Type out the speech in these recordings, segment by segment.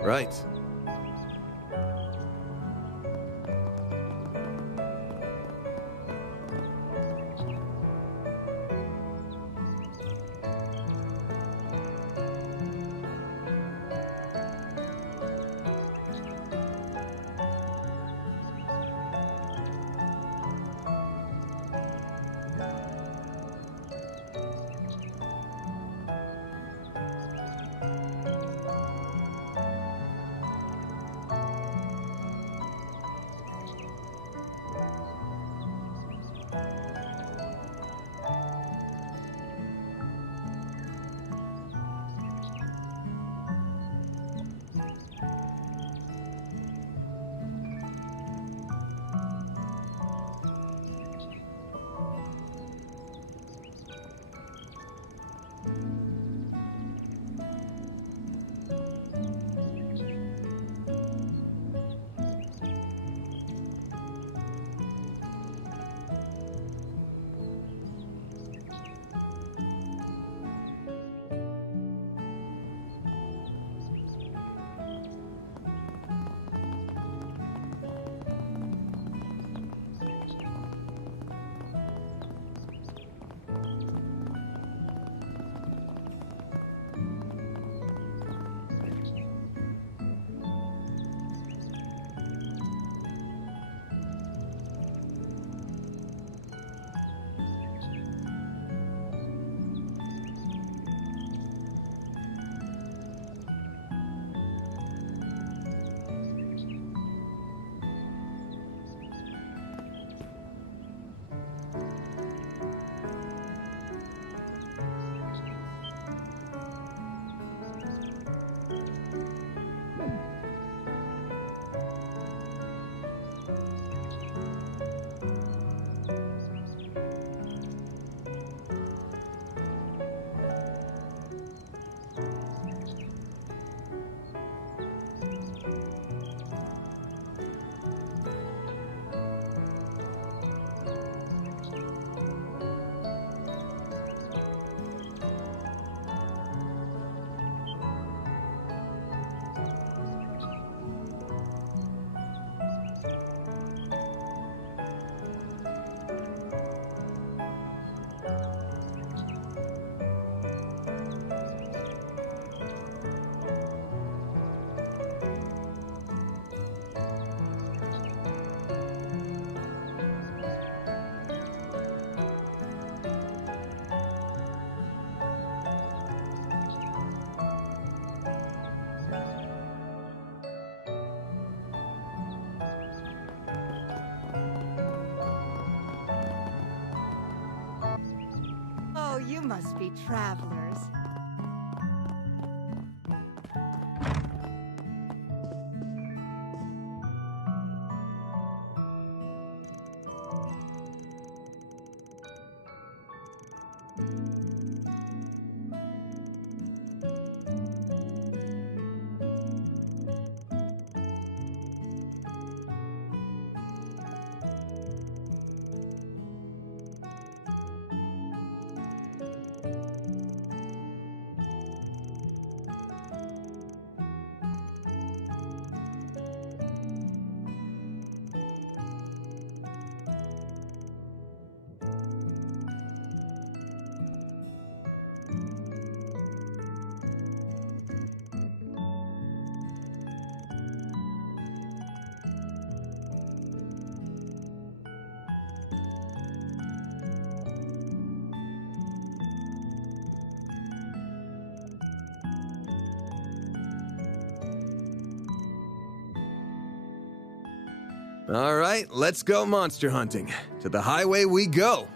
Right. Oh, you must be travelers. All right, let's go monster hunting. To the highway we go.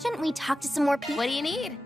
Shouldn't we talk to some more people? What do you need?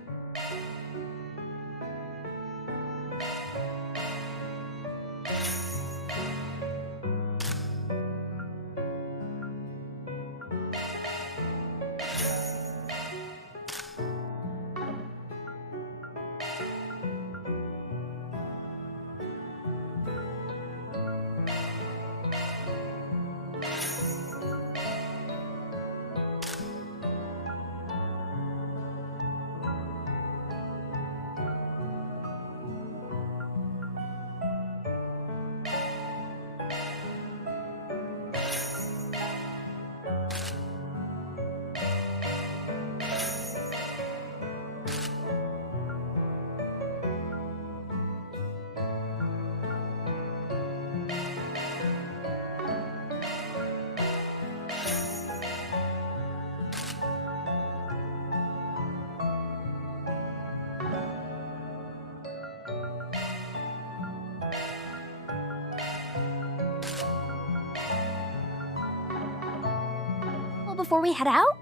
before we head out?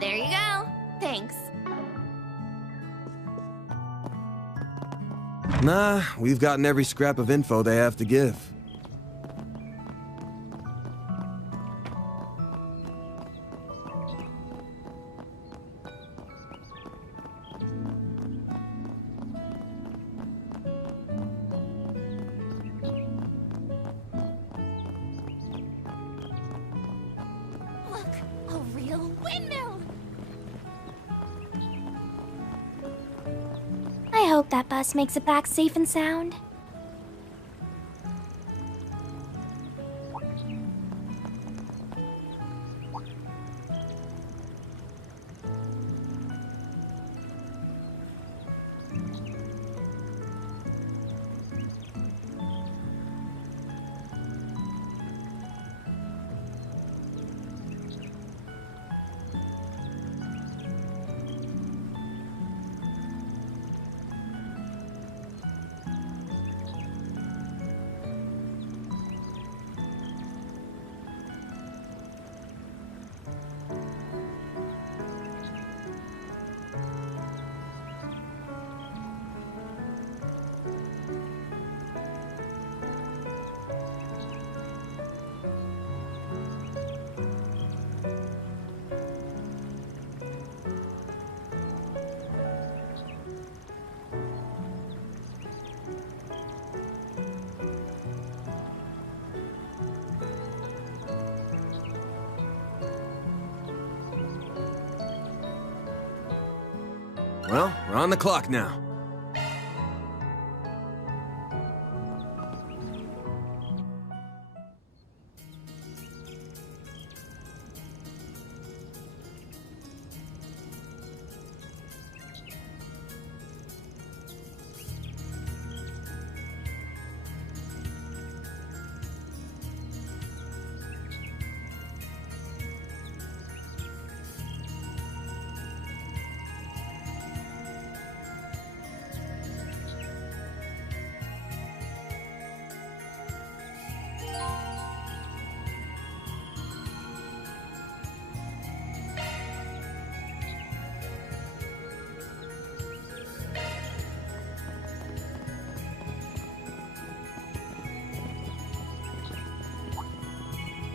There you go. Thanks. Nah, we've gotten every scrap of info they have to give. Look, a real windmill. I hope that bus makes it back safe and sound. Well, we're on the clock now.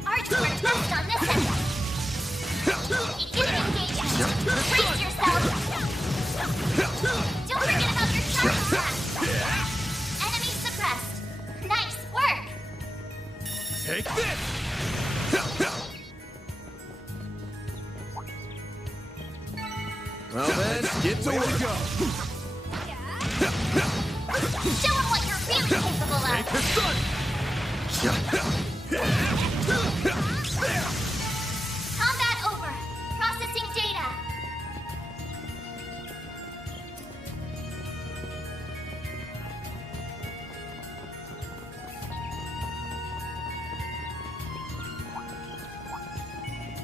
Archer, test on this end. Begin engagement. Brace yourself. Don't forget about your charge attack. Enemy suppressed. Nice work. Take this! Well then, get to work. Go. Show them what you're really capable of. Take the sun! Combat over. Processing data.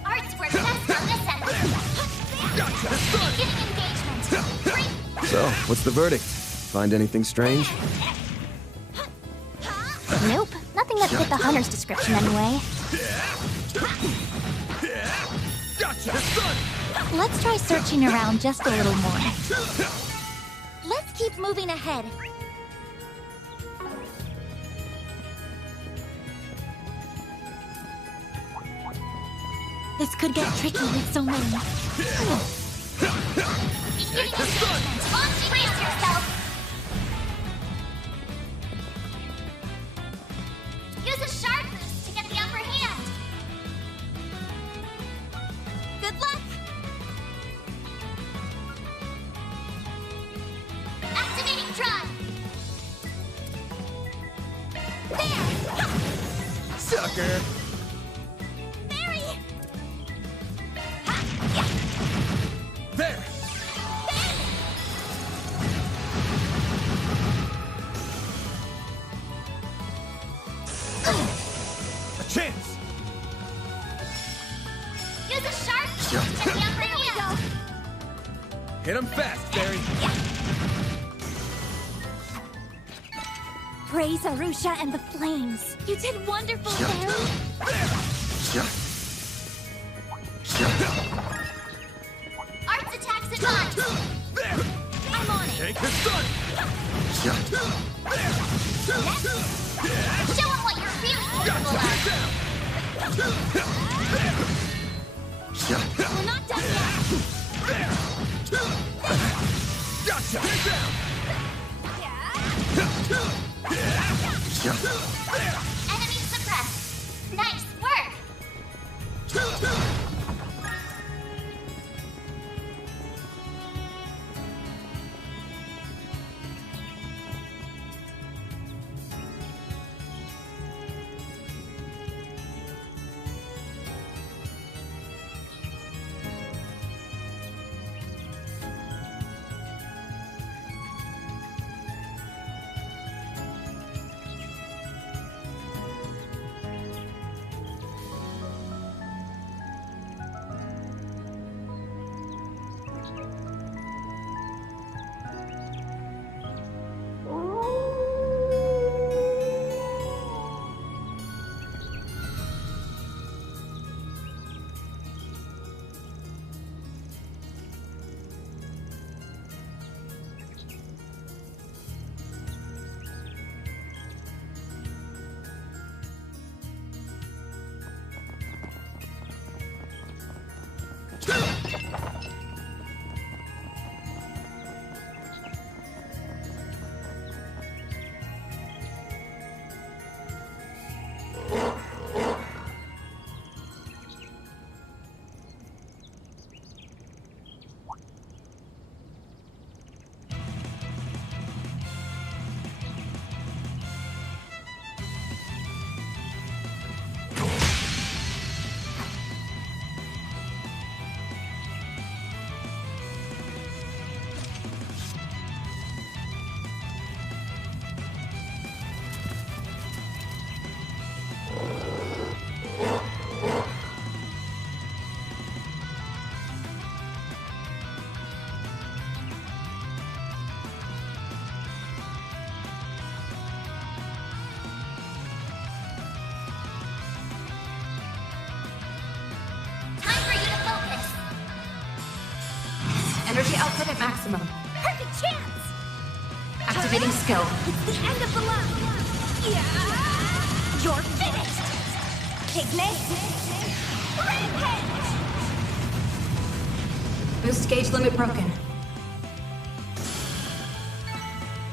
Arts were best on this end. Beginning engagement. So, what's the verdict? Find anything strange? Nope, nothing that fit the hunter's description anyway. Let's try searching around just a little more. Let's keep moving ahead. This could get tricky with so many. Beginning engagement. Launching. Brace yourself. Use a sharp boost to get the upper hand. Good luck. Activating drive. There. Sucker! Barry. There! A chance! Use a sharp boost to get the upper hand. Hit him fast, Barry! Praise Arusha and the flames. You did wonderful, Fairy. Art's attacks advance. I'm on it. Take this done! Show him what you're really capable of. We're not done yet. Gotcha! Enemy suppressed. Nice work. Time for you to focus. Energy output at maximum. Perfect chance! Activating skill. It's the end of the line! Yeah! You're finished! Pigment! Rampage! Boost gauge limit broken.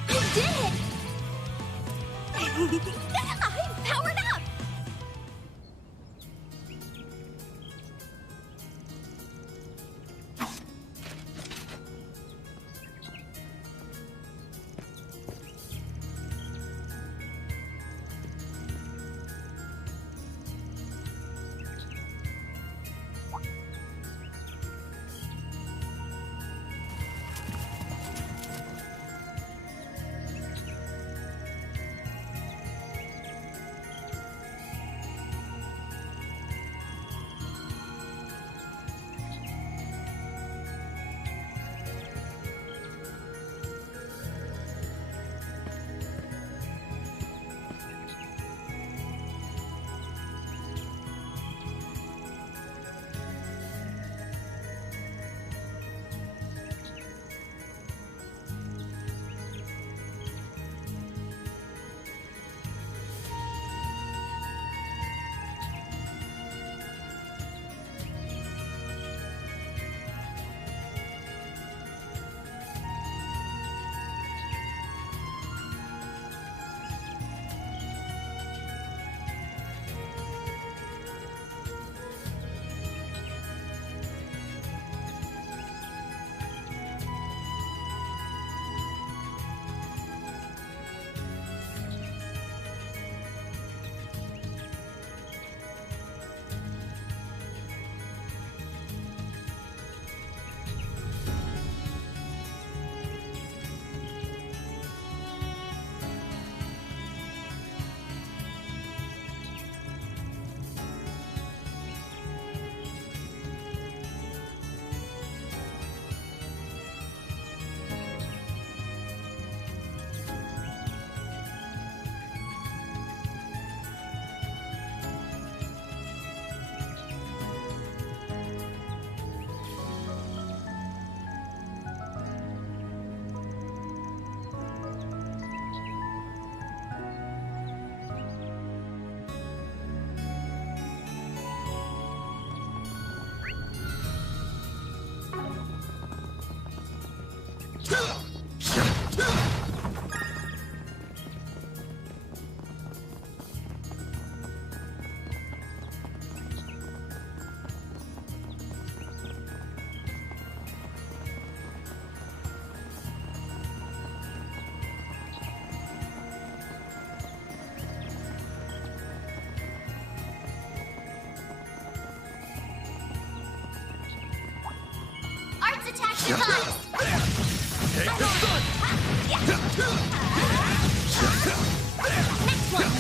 I did it! I'm powered up! Arts attack devised. Take the sun! Next one.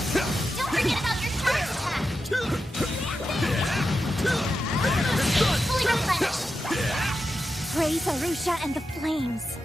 Don't forget about your charge attack. Fully replenished. Praise Arusha and the flames.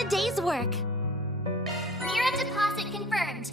a day's work. Mirror deposit confirmed.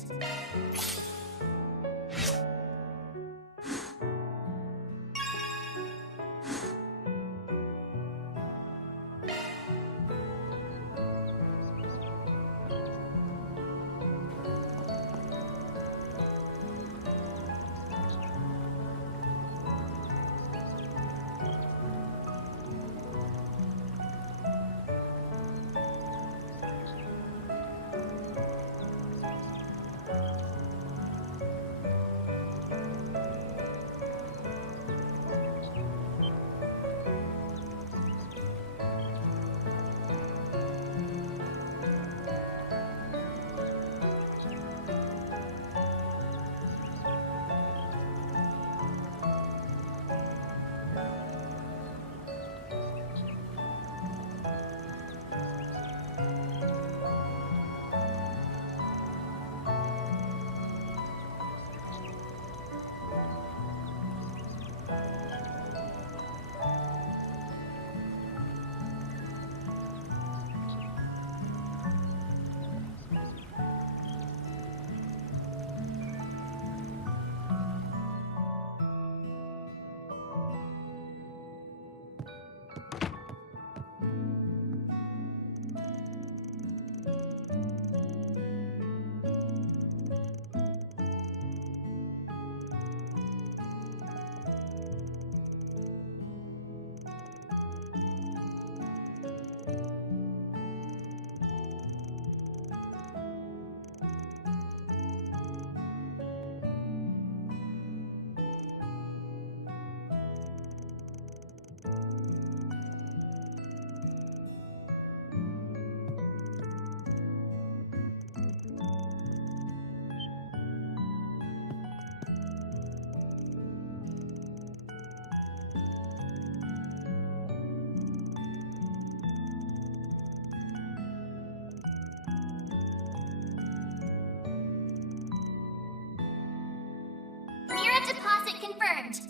Mirror deposit confirmed.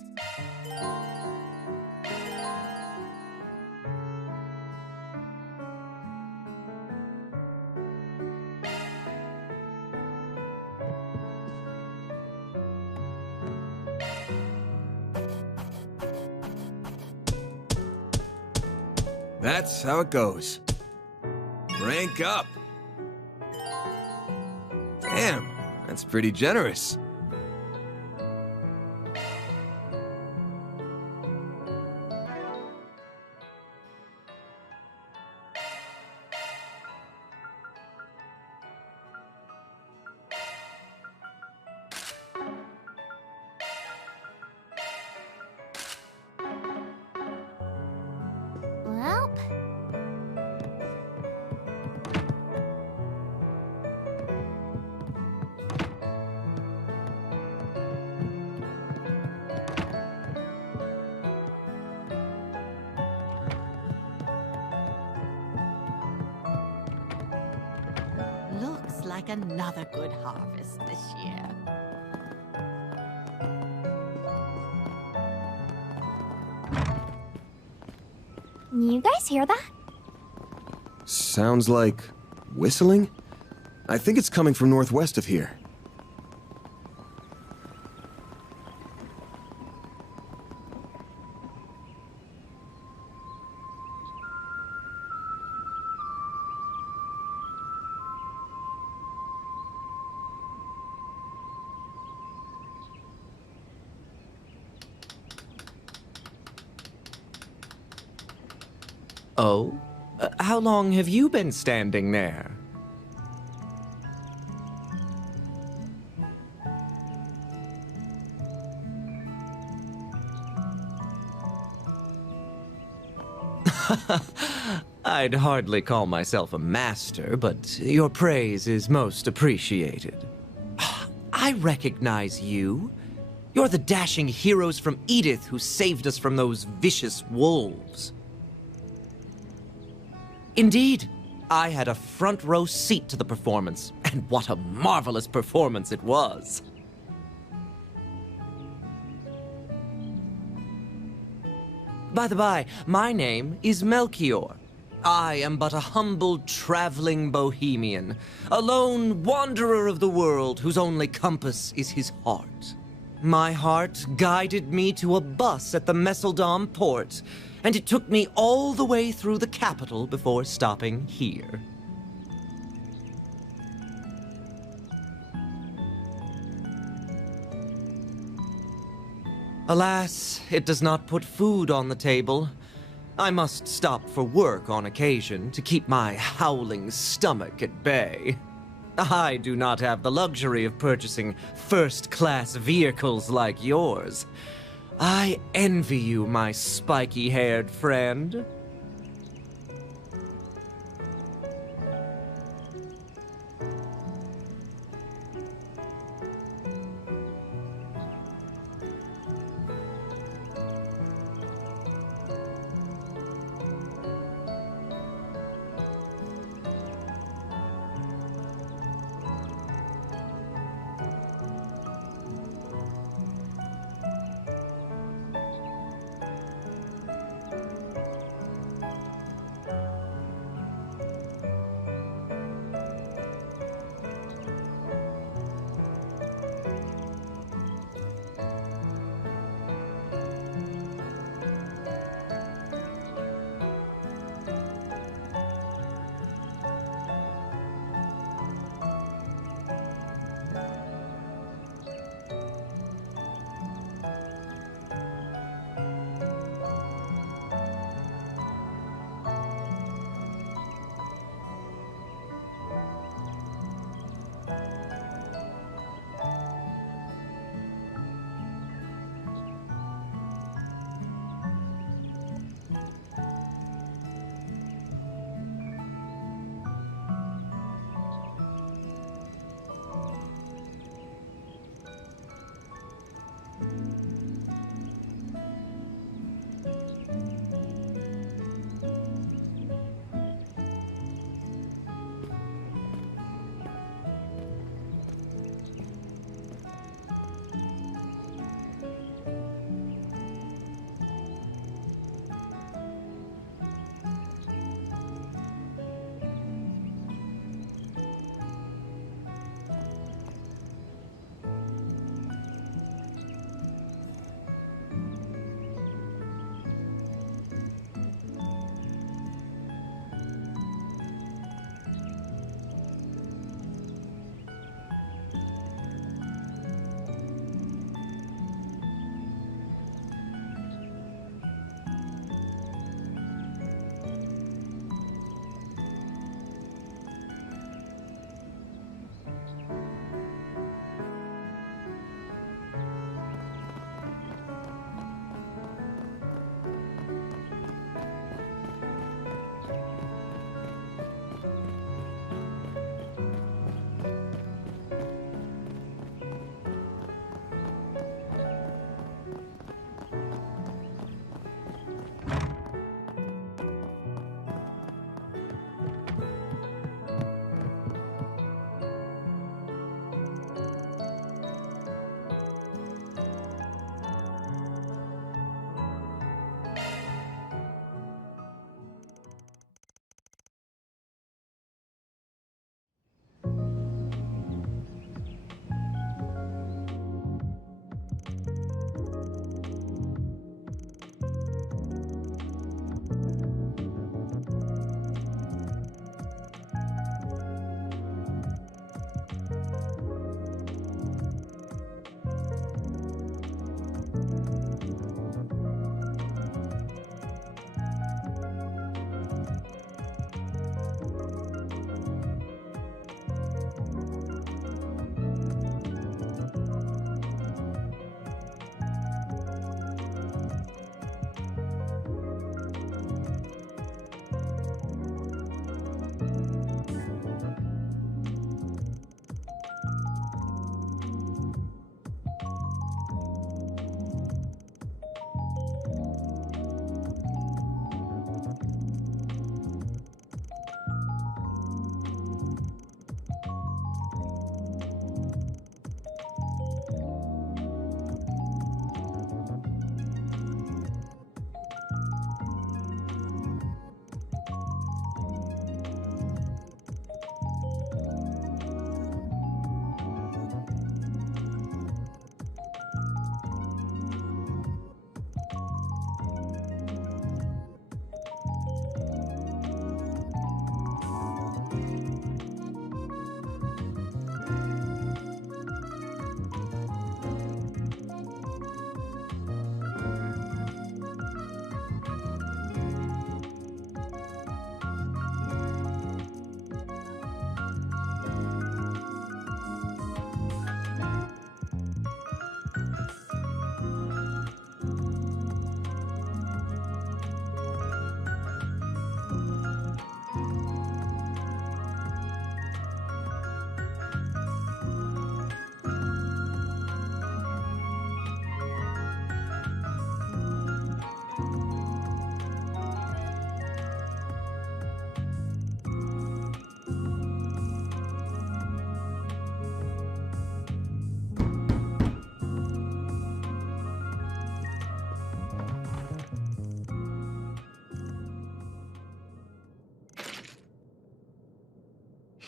That's how it goes. Rank up. Damn, that's pretty generous. Well, Looks like another good harvest this year. you guys hear that? Sounds like whistling? I think it's coming from northwest of here. Oh? How long have you been standing there? I'd hardly call myself a master, but your praise is most appreciated. I recognize you. You're the dashing heroes from Edith who saved us from those vicious wolves. Indeed, I had a front row seat to the performance, and what a marvelous performance it was. By the by, my name is Melchior. I am but a humble traveling bohemian, a lone wanderer of the world whose only compass is his heart. My heart guided me to a bus at the Messeldom port, and it took me all the way through the capital before stopping here. Alas, it does not put food on the table. I must stop for work on occasion to keep my howling stomach at bay. I do not have the luxury of purchasing first-class vehicles like yours. I envy you, my spiky-haired friend.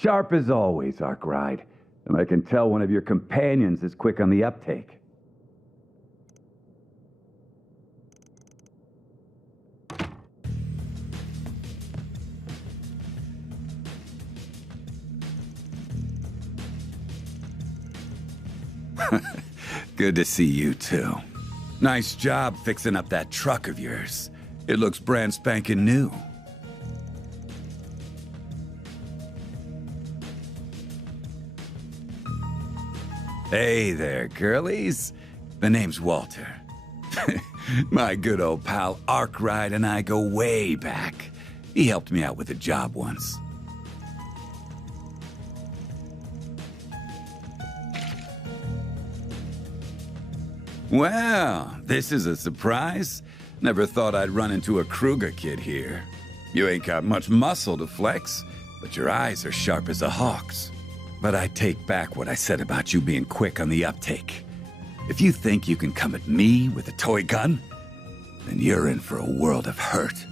Sharp as always, Arkwright. And I can tell one of your companions is quick on the uptake. Good to see you, too. Nice job fixing up that truck of yours. It looks brand spanking new. Hey there, girlies. The name's Walter. My good old pal Arkwright and I go way back. He helped me out with a job once. Well, this is a surprise. Never thought I'd run into a Kruger kid here. You ain't got much muscle to flex, but your eyes are sharp as a hawk's. But I take back what I said about you being quick on the uptake. If you think you can come at me with a toy gun, then you're in for a world of hurt.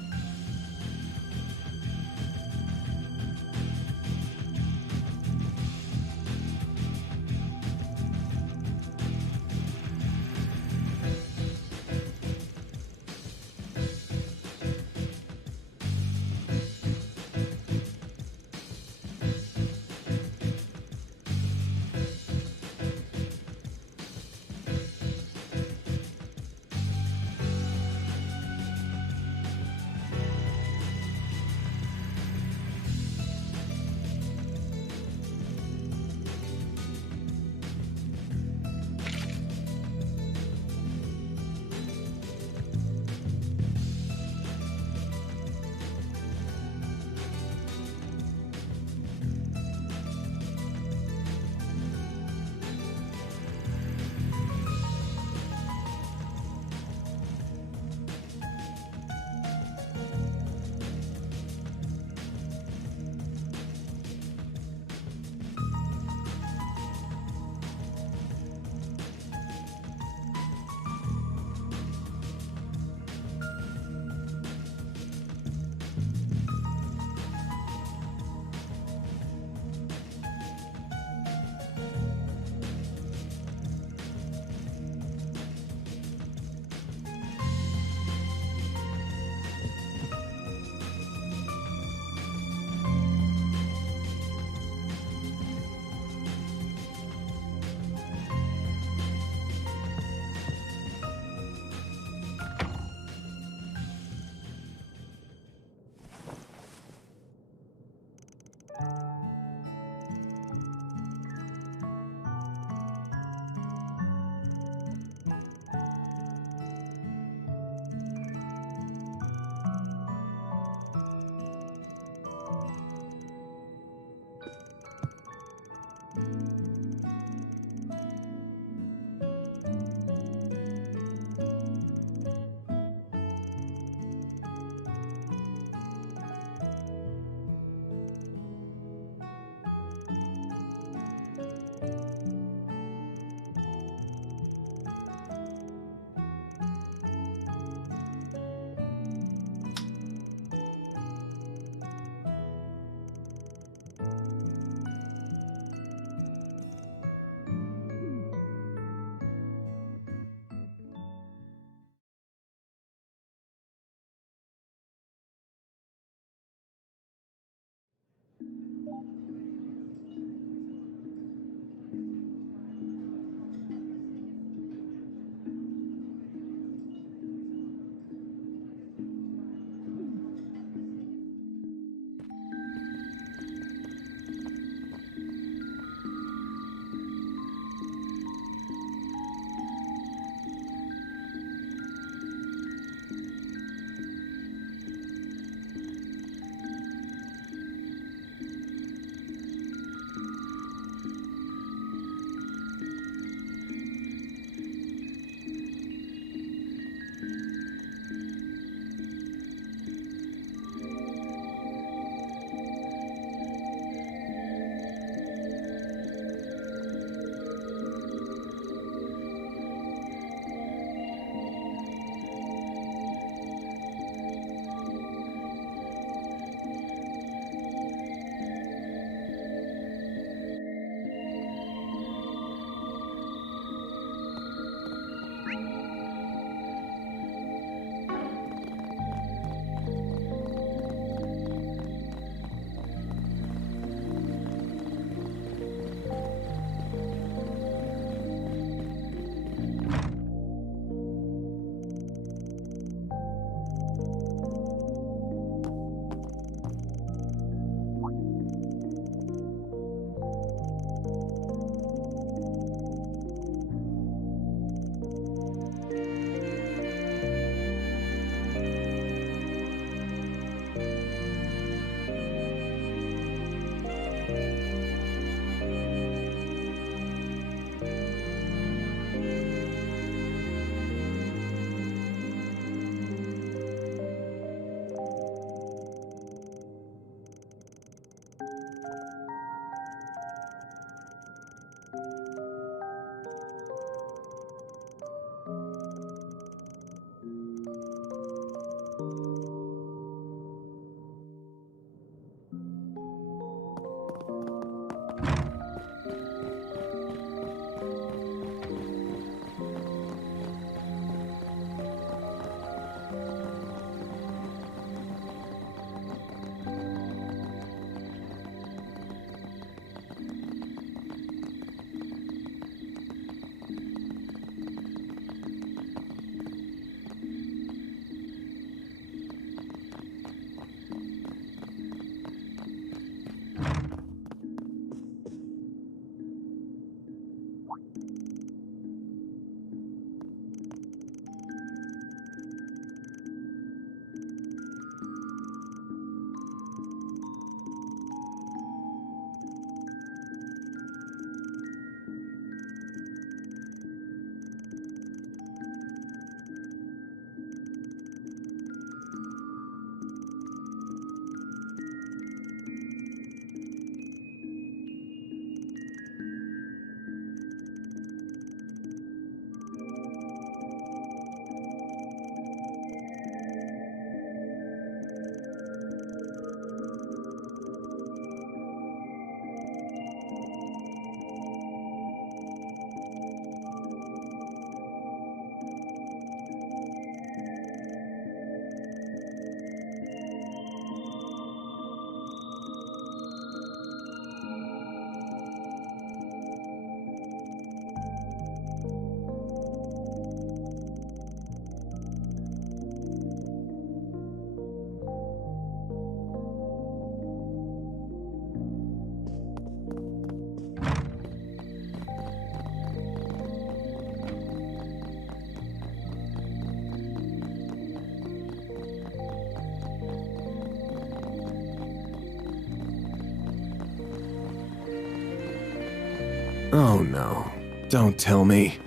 Oh no. Don't tell me.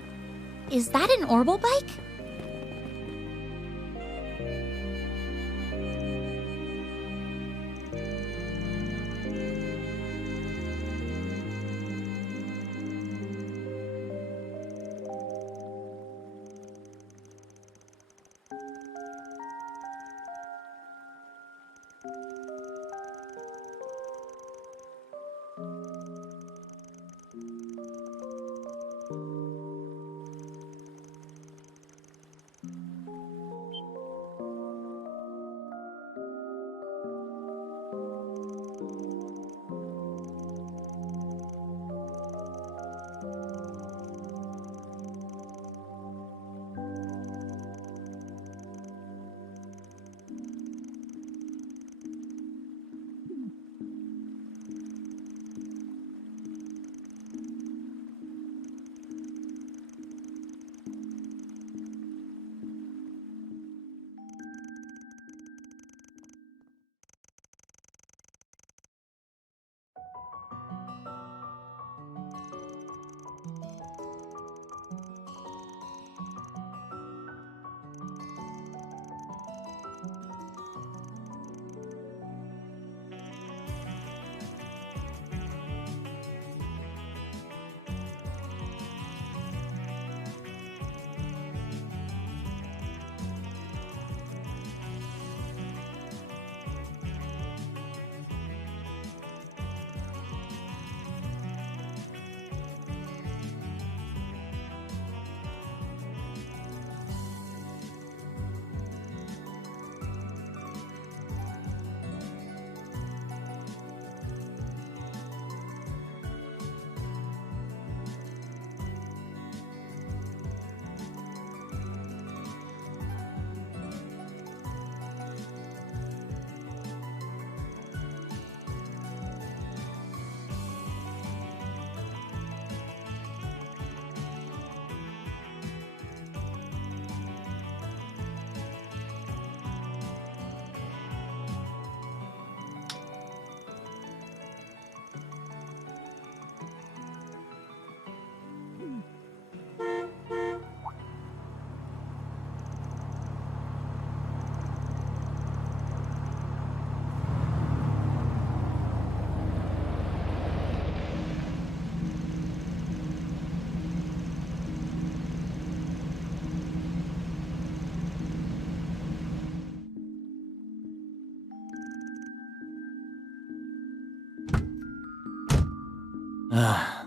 Is that an Orbital bike?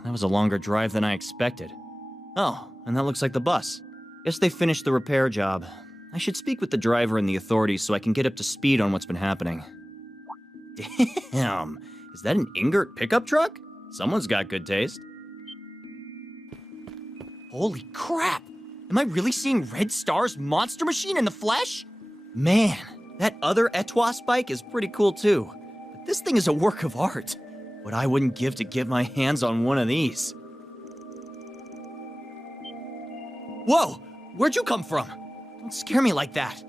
That was a longer drive than I expected. Oh, and that looks like the bus. Guess they finished the repair job. I should speak with the driver and the authorities so I can get up to speed on what's been happening. Damn, is that an Ingert pickup truck? Someone's got good taste. Holy crap! Am I really seeing Red Star's monster machine in the flesh? Man, that other Etwas bike is pretty cool too. But this thing is a work of art. What I wouldn't give to get my hands on one of these. Whoa! Where'd you come from? Don't scare me like that.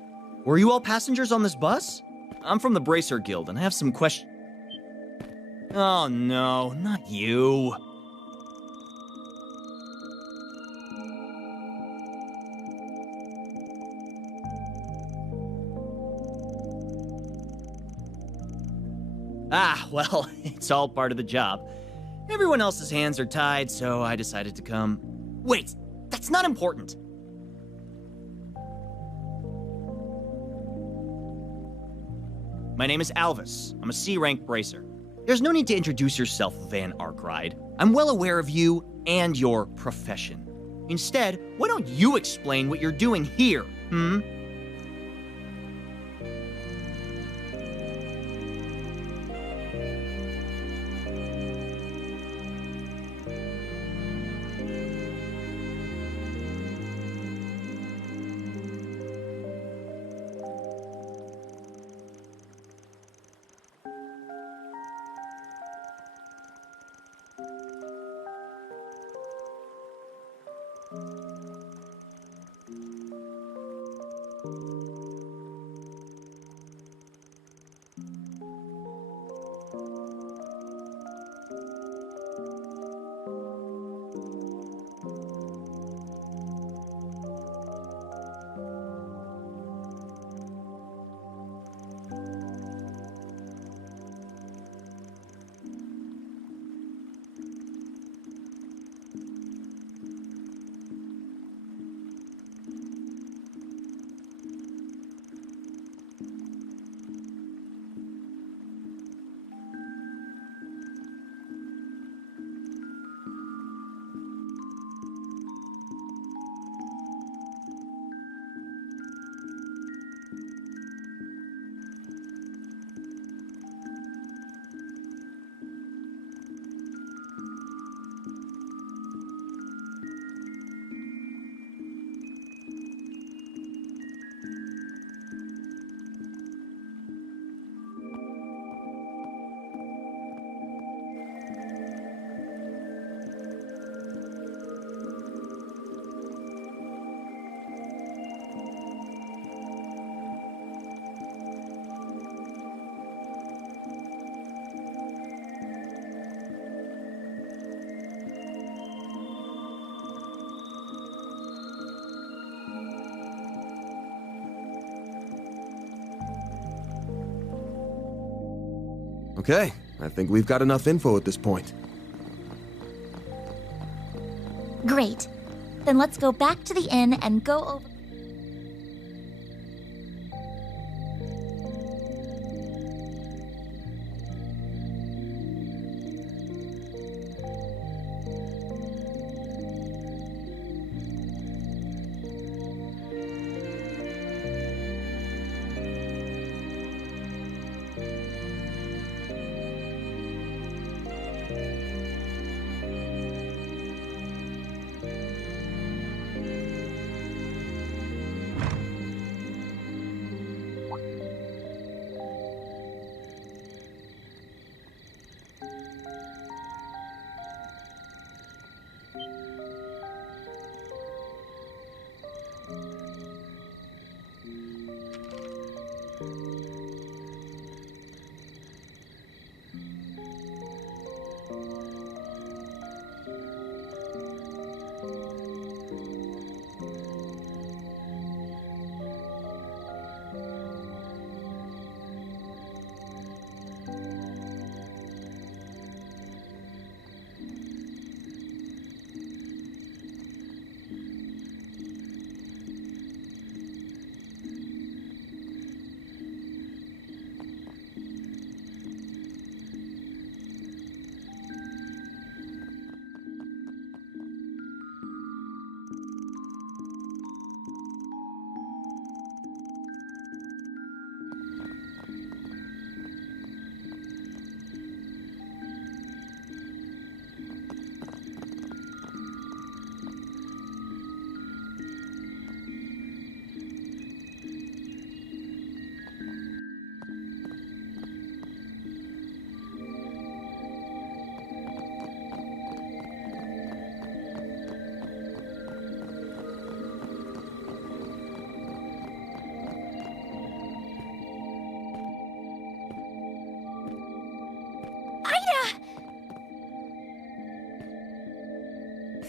Were you all passengers on this bus? I'm from the Bracer Guild, and I have some questions. Oh no, not you. Ah, well, it's all part of the job. Everyone else's hands are tied, so I decided to come. Wait, that's not important. My name is Alvis. I'm a C-rank bracer. There's no need to introduce yourself, Van Arkride. I'm well aware of you and your profession. Instead, why don't you explain what you're doing here, hmm? Okay, I think we've got enough info at this point. Great. Then let's go back to the inn and go over.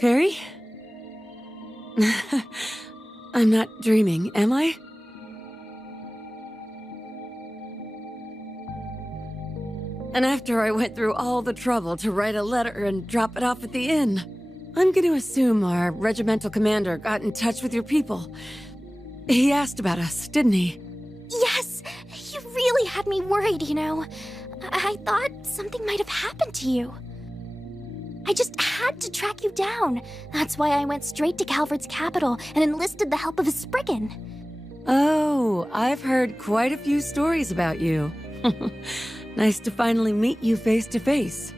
Fairy? I'm not dreaming, am I? And after I went through all the trouble to write a letter and drop it off at the inn, I'm going to assume our regimental commander got in touch with your people. He asked about us, didn't he? Yes, you really had me worried, you know. I thought something might have happened to you. I just had to track you down. That's why I went straight to Calvert's capital and enlisted the help of a Spriggan. Oh, I've heard quite a few stories about you. Nice to finally meet you face to face.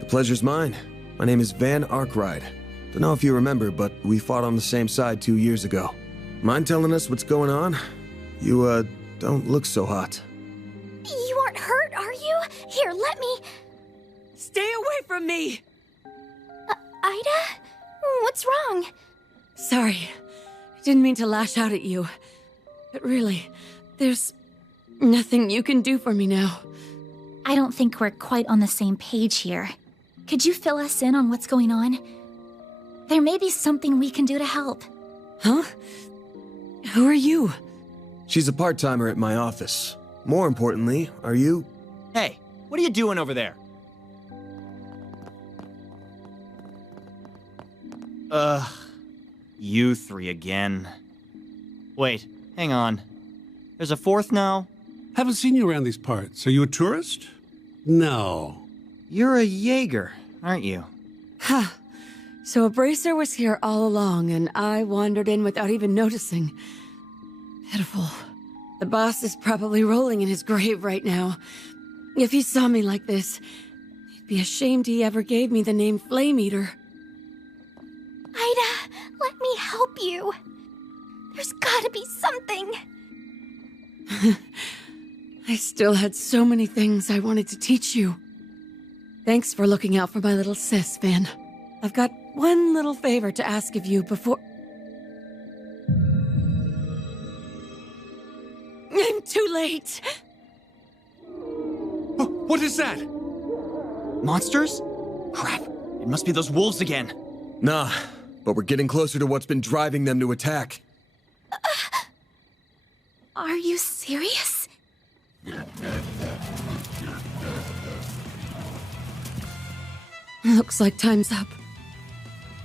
The pleasure's mine. My name is Van Arkwright. Don't know if you remember, but we fought on the same side 2 years ago. Mind telling us what's going on? You, don't look so hot. You aren't hurt, are you? Here, let me... Stay away from me! Ida? What's wrong? Sorry. I didn't mean to lash out at you. But really, there's nothing you can do for me now. I don't think we're quite on the same page here. Could you fill us in on what's going on? There may be something we can do to help. Huh? Who are you? She's a part-timer at my office. More importantly, are you... Hey, what are you doing over there? You three again. Wait, hang on. There's a fourth now? Haven't seen you around these parts. Are you a tourist? No. You're a Jaeger, aren't you? Huh. So a bracer was here all along, and I wandered in without even noticing. Pitiful. The boss is probably rolling in his grave right now. If he saw me like this, he'd be ashamed he ever gave me the name Flame Eater. Ida, let me help you. There's gotta be something. I still had so many things I wanted to teach you. Thanks for looking out for my little sis, Van. I've got one little favor to ask of you before... I'm too late! Oh, what is that? Monsters? Crap, it must be those wolves again. Nah, but we're getting closer to what's been driving them to attack. Are you serious? Looks like time's up.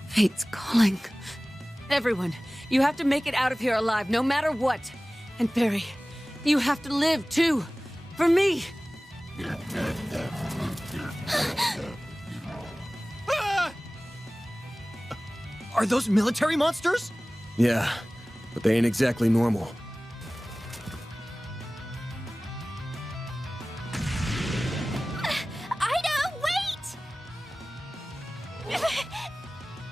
Fate's calling. Everyone, you have to make it out of here alive, no matter what. And Barry, you have to live, too. For me. Are those military monsters? Yeah, but they ain't exactly normal. Ida, wait!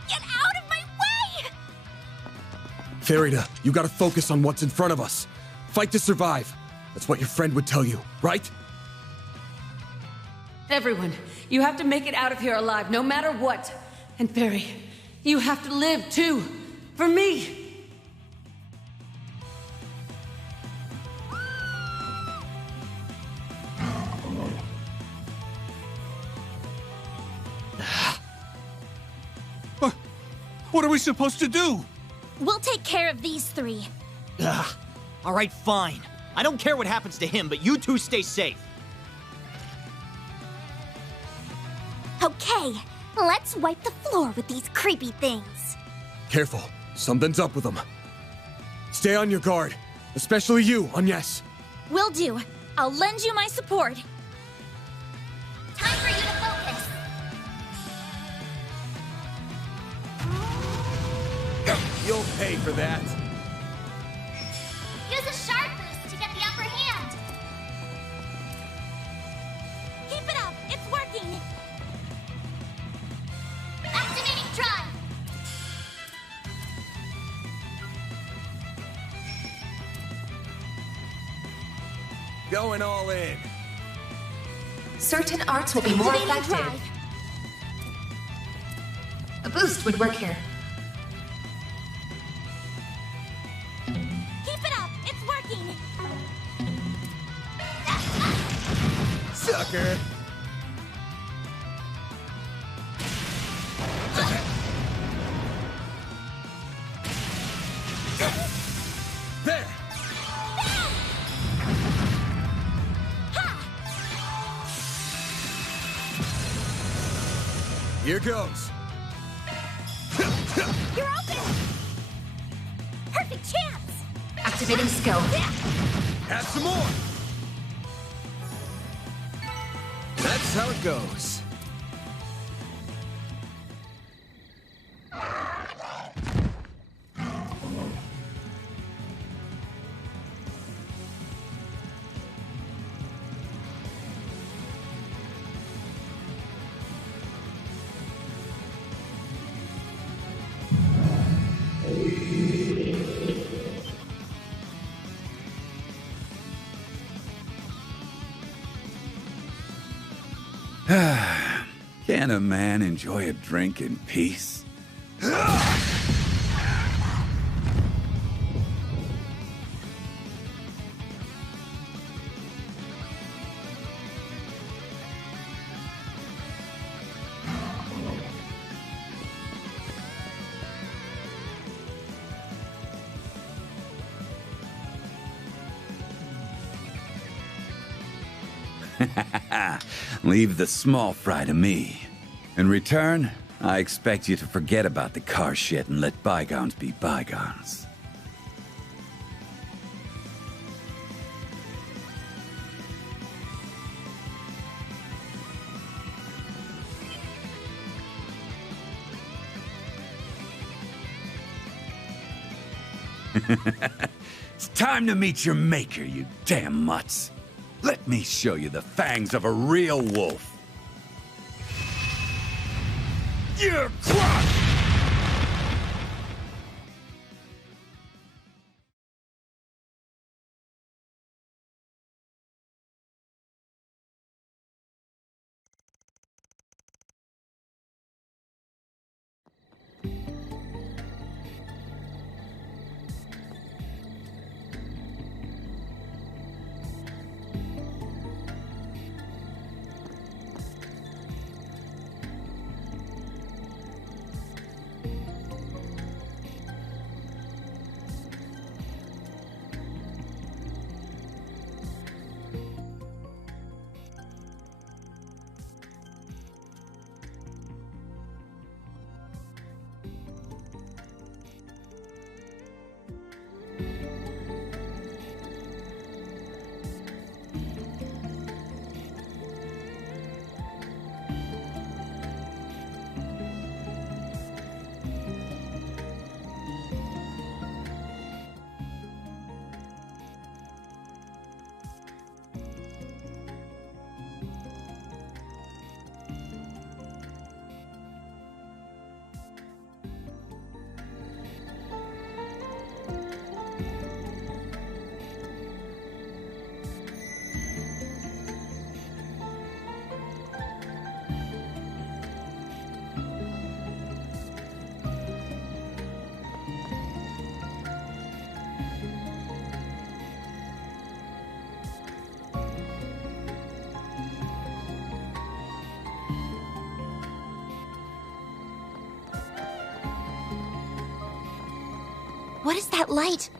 Get out of my way! Farida, you gotta focus on what's in front of us. Fight to survive. That's what your friend would tell you, right? Everyone, you have to make it out of here alive, no matter what. And Barry, you have to live, too. For me. What are we supposed to do? We'll take care of these three. Ugh. All right, fine. I don't care what happens to him, but you two stay safe. Okay, let's wipe the floor with these creepy things. Careful, something's up with them. Stay on your guard, especially you, Agnes. Will do. I'll lend you my support. Time for you to focus. You'll pay for that. Use a shard boost to get the upper hand. Keep it up, it's working. Activating drive. Going all in. Certain arts will be more Activating effective. drive. A boost would work here. Keep it up, it's working. Sucker. Here goes. You're open! Perfect chance! Activating skill. Have some more. That's how it goes. Can a man enjoy a drink in peace? Leave the small fry to me. In return, I expect you to forget about the car shit and let bygones be bygones. It's time to meet your maker, you damn mutts. Let me show you the fangs of a real wolf. You're crushed! What is that light?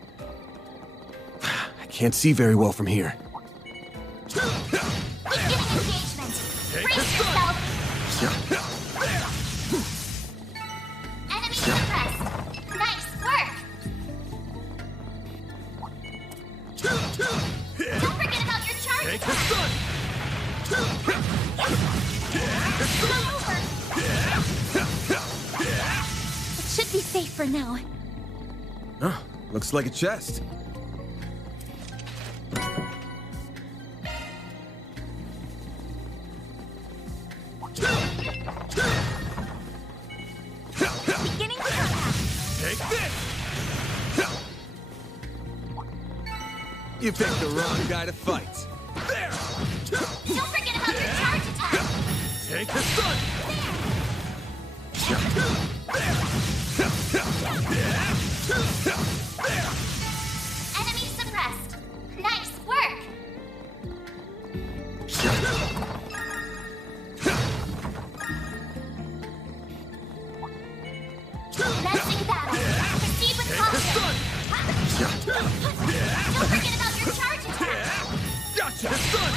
I can't see very well from here. Beginning engagement. Brace yourself. Enemy suppressed. Nice work. Don't forget about your charge attack. Come over. It should be safe for now. Oh, looks like a chest. Beginning contact. Take this! You picked the wrong guy to fight. There! Don't forget about your charge attack. Take the sun! Enemy suppressed. Nice work. Messing battle. Proceed with caution. Don't forget about your charge attack. Gotcha! The sun!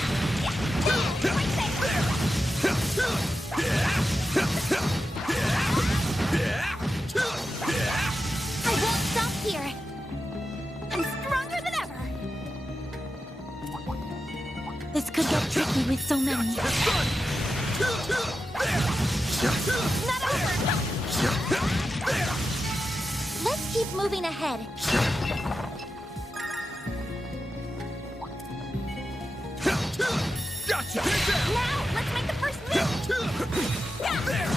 with so many. Not over! Let's keep moving ahead. Gotcha! Now, let's make the first move! There!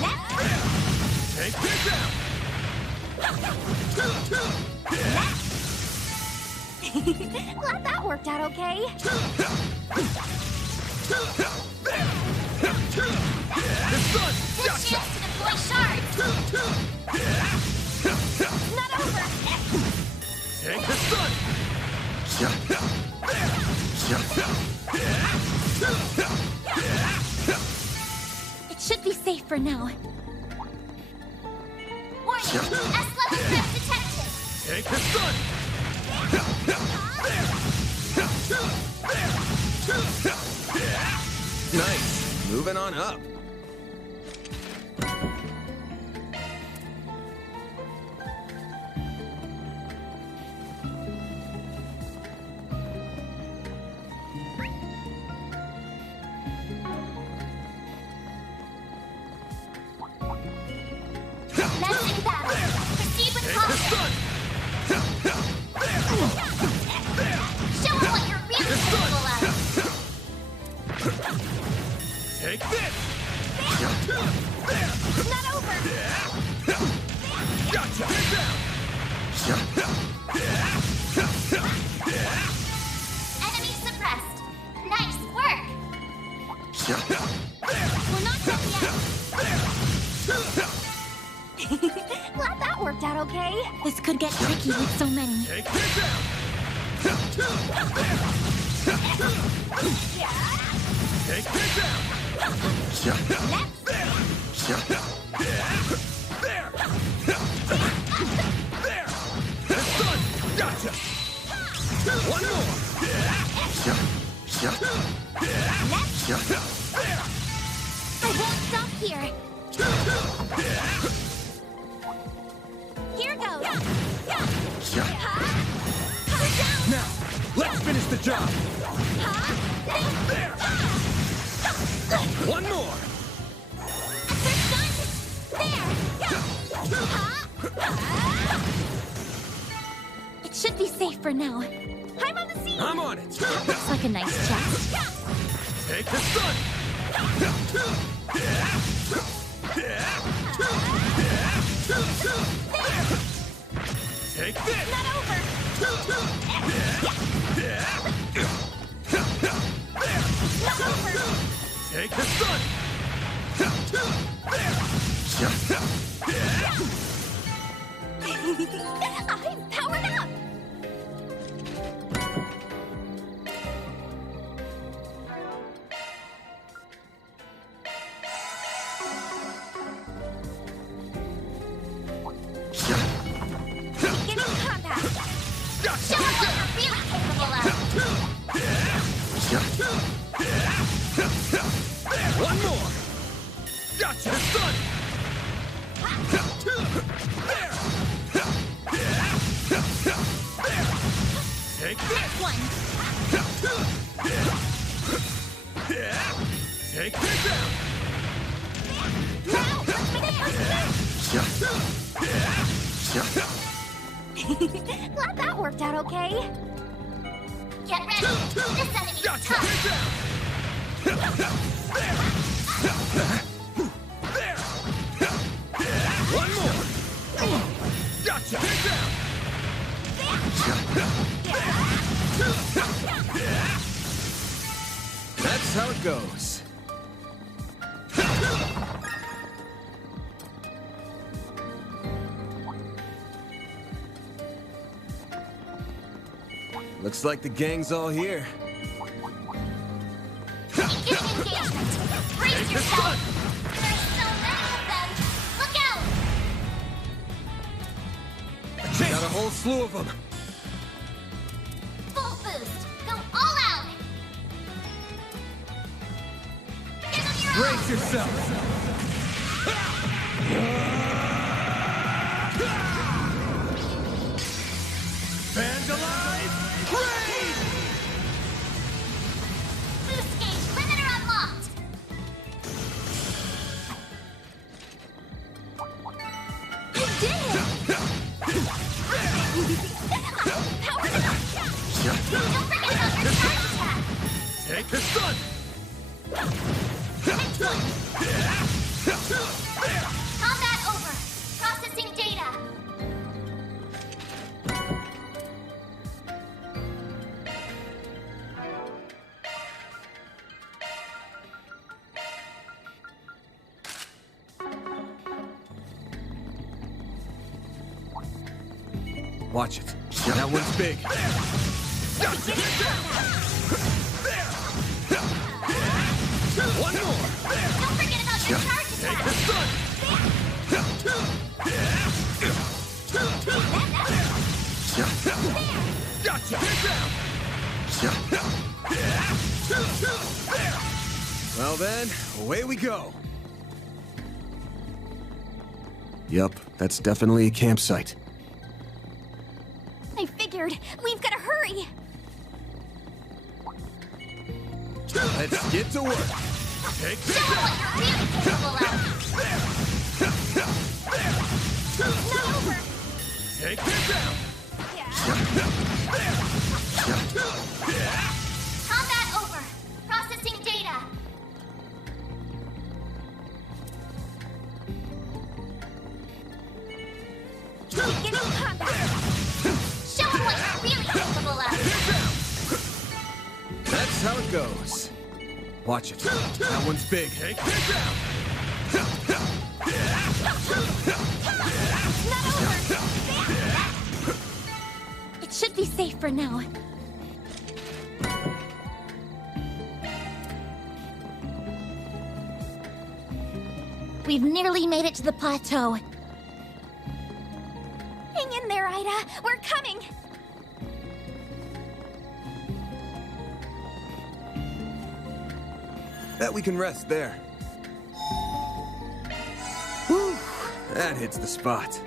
Left! Take this out! Glad that worked out okay. Good chance to deploy shards. Not over! Take the sun! It should be safe for now. Warning, S-level threat detected. Take the sun! Nice. Moving on up. Commencing battle. Proceed with caution. Show them what you're really capable of. Take this! Not over! Gotcha! Enemy suppressed. Nice work. We're not done yet! Glad that worked out okay. This could get tricky with so many. Take this out! Take this out! There! There! This done! Gotcha! One more! I won't stop here. Here goes. Now, let's finish the job! There! One more! It should be safe for now. I'm on the scene. I'm on it! Looks like a nice chest. Take the sun! Take this! Not over. Not over. Take the sun! I'm powered up. Beginning combat. Show them what you're really capable of. One more! Gotcha! The sun! There! Take this! One. Take this out! Now, let's make it. Glad that worked out okay. Get ready. This enemy's Gotcha! tough. This out! There! One more! Gotcha! This out! That's how it goes. Looks like the gang's all here. Beginning engagement. Brace yourself. There's so many of them. Look out. Got a whole slew of them. Full boost. Go all out. Give them your all. Brace yourself. Fans alive! Raid! Boost gauge Watch it. That one's big. One more. Don't forget about your charge Take attack. the sun. Gotcha. Well then, away we go. Yup, that's definitely a campsite. I figured. We've got to hurry. Let's get to work. Take this Show 'em out. what you're really capable of. Not over. Take this out. Combat over. Processing data. Beginning combat. Show 'em what you're really capable of. That's how it goes. Watch it. That one's big. Take this out. It should be safe for now. We've nearly made it to the plateau. Hang in there, Ida. We're coming. Bet we can rest there. Whew, that hits the spot.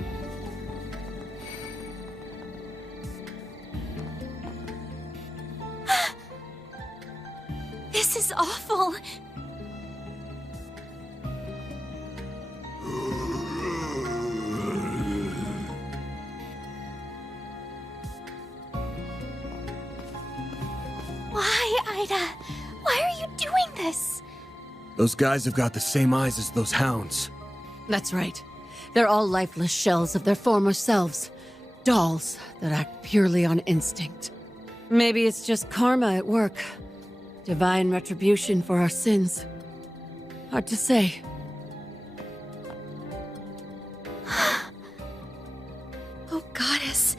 This is awful. Why, Ida? Why are you doing this? Those guys have got the same eyes as those hounds. That's right. They're all lifeless shells of their former selves. Dolls that act purely on instinct. Maybe it's just karma at work. Divine retribution for our sins. Hard to say. Oh, Goddess.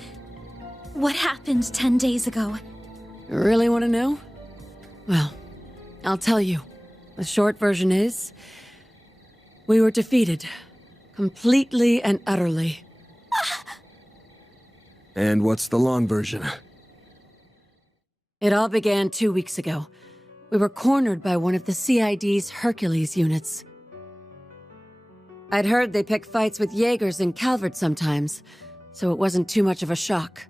What happened 10 days ago? You really want to know? Well, I'll tell you. The short version is... we were defeated. Completely and utterly. And what's the long version? It all began 2 weeks ago. We were cornered by one of the CID's Hercules units. I'd heard they pick fights with Jaegers in Calvert sometimes, so it wasn't too much of a shock.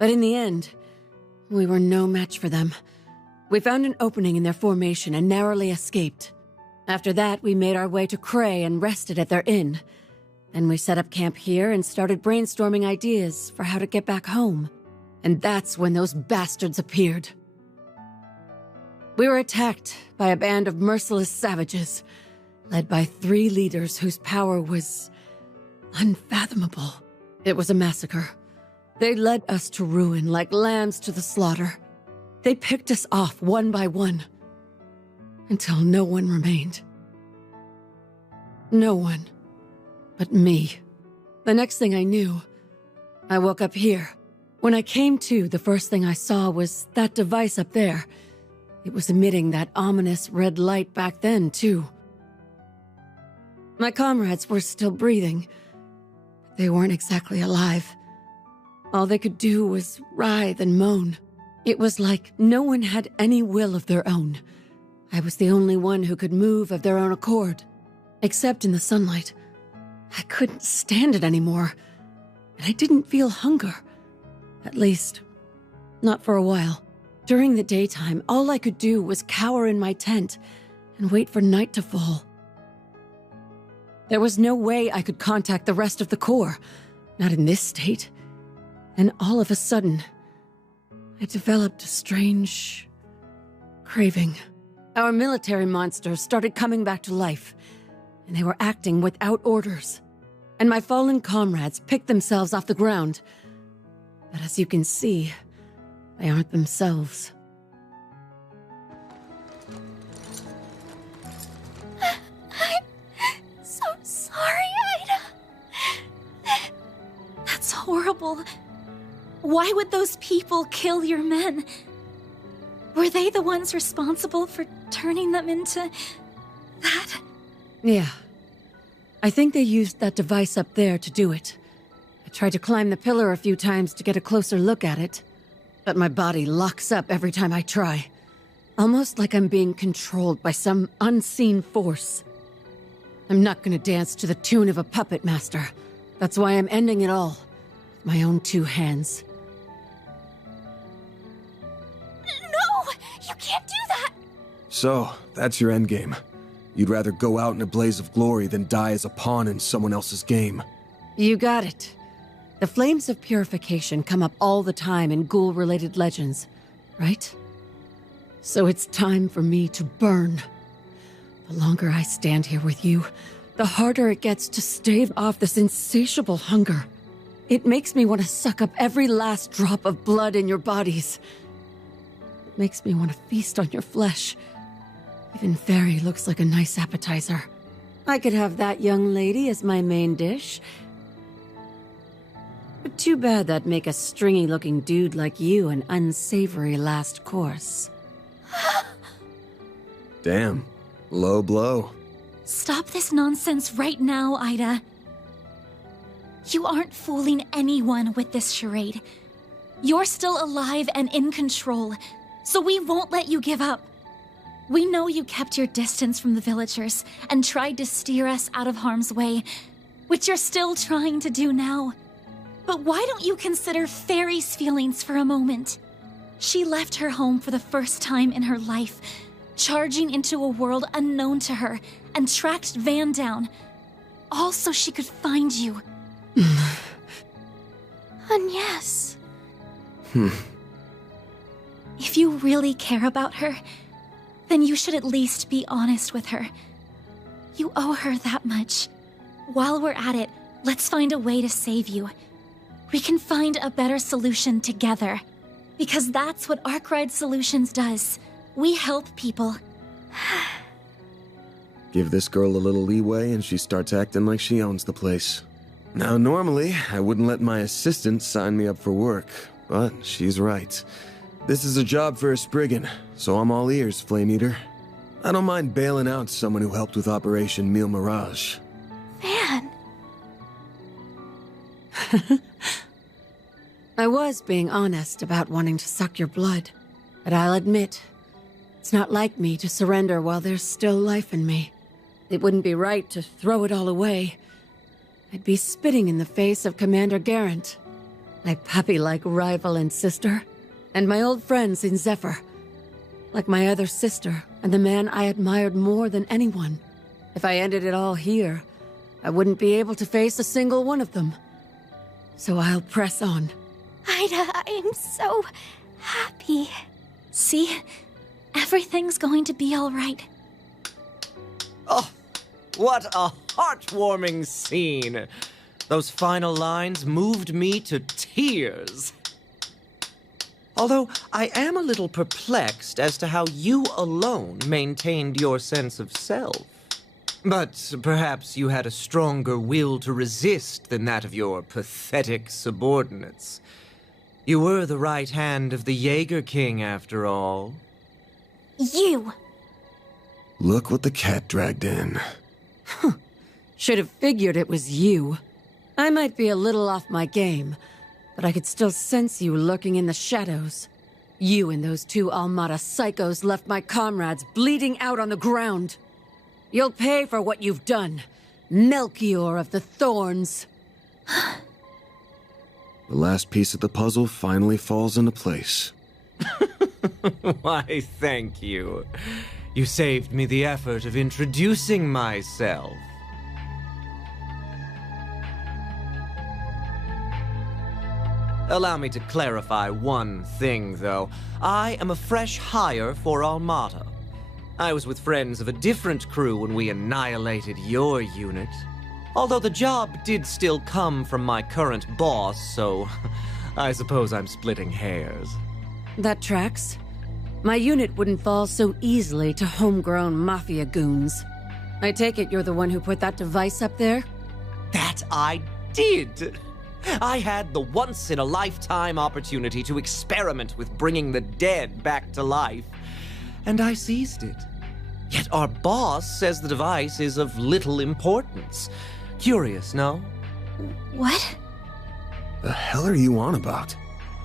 But in the end, we were no match for them. We found an opening in their formation and narrowly escaped. After that, we made our way to Cray and rested at their inn. Then we set up camp here and started brainstorming ideas for how to get back home. And that's when those bastards appeared. We were attacked by a band of merciless savages, led by 3 leaders whose power was unfathomable. It was a massacre. They led us to ruin like lambs to the slaughter. They picked us off one by one, until no one remained. No one but me. The next thing I knew, I woke up here. When I came to, the first thing I saw was that device up there. It was emitting that ominous red light back then, too. My comrades were still breathing. They weren't exactly alive. All they could do was writhe and moan. It was like no one had any will of their own. I was the only one who could move of their own accord. Except in the sunlight. I couldn't stand it anymore. And I didn't feel hunger. At least, not for a while. During the daytime, all I could do was cower in my tent and wait for night to fall. There was no way I could contact the rest of the Corps, not in this state. And all of a sudden, I developed a strange craving. Our military monsters started coming back to life, and they were acting without orders. And my fallen comrades picked themselves off the ground. But as you can see, they aren't themselves. I'm so sorry, Ida. That's horrible. Why would those people kill your men? Were they the ones responsible for turning them into that? Yeah. I think they used that device up there to do it. I tried to climb the pillar a few times to get a closer look at it, but my body locks up every time I try. Almost like I'm being controlled by some unseen force. I'm not gonna dance to the tune of a puppet master. That's why I'm ending it all. With my own two hands. No! You can't do that! So, that's your endgame. You'd rather go out in a blaze of glory than die as a pawn in someone else's game. You got it. The flames of purification come up all the time in ghoul-related legends, right? So it's time for me to burn. The longer I stand here with you, the harder it gets to stave off this insatiable hunger. It makes me want to suck up every last drop of blood in your bodies. It makes me want to feast on your flesh. Even Fairy looks like a nice appetizer. I could have that young lady as my main dish. But too bad that'd make a stringy-looking dude like you an unsavory last course. Damn. Low blow. Stop this nonsense right now, Ida. You aren't fooling anyone with this charade. You're still alive and in control, so we won't let you give up. We know you kept your distance from the villagers and tried to steer us out of harm's way, which you're still trying to do now. But why don't you consider Fairy's feelings for a moment? She left her home for the first time in her life, charging into a world unknown to her, and tracked Van down, all so she could find you. And yes. If you really care about her, then you should at least be honest with her. You owe her that much. While we're at it, let's find a way to save you. We can find a better solution together. Because that's what Arkwright Solutions does. We help people. Give this girl a little leeway and she starts acting like she owns the place. Now, normally, I wouldn't let my assistant sign me up for work, but she's right. This is a job for a Spriggan, so I'm all ears, Flame Eater. I don't mind bailing out someone who helped with Operation Mille Mirage. Van. I was being honest about wanting to suck your blood, but I'll admit, it's not like me to surrender while there's still life in me. It wouldn't be right to throw it all away. I'd be spitting in the face of Commander Garrett, my puppy-like rival and sister, and my old friends in Zephyr, like my other sister and the man I admired more than anyone. If I ended it all here, I wouldn't be able to face a single one of them. So I'll press on. Ida, I am so happy. See? Everything's going to be all right. Oh, what a heartwarming scene. Those final lines moved me to tears. Although I am a little perplexed as to how you alone maintained your sense of self. But perhaps you had a stronger will to resist than that of your pathetic subordinates. You were the right hand of the Jaeger King, after all. You! Look what the cat dragged in. Should have figured it was you. I might be a little off my game, but I could still sense you lurking in the shadows. You and those two Almada psychos left my comrades bleeding out on the ground. You'll pay for what you've done, Melchior of the Thorns. The last piece of the puzzle finally falls into place. Why, thank you. You saved me the effort of introducing myself. Allow me to clarify one thing, though. I am a fresh hire for Almada. I was with friends of a different crew when we annihilated your unit. Although the job did still come from my current boss, so I suppose I'm splitting hairs. That tracks. My unit wouldn't fall so easily to homegrown mafia goons. I take it you're the one who put that device up there? That I did! I had the once-in-a-lifetime opportunity to experiment with bringing the dead back to life, and I seized it. Yet our boss says the device is of little importance. Curious, no? What? The hell are you on about?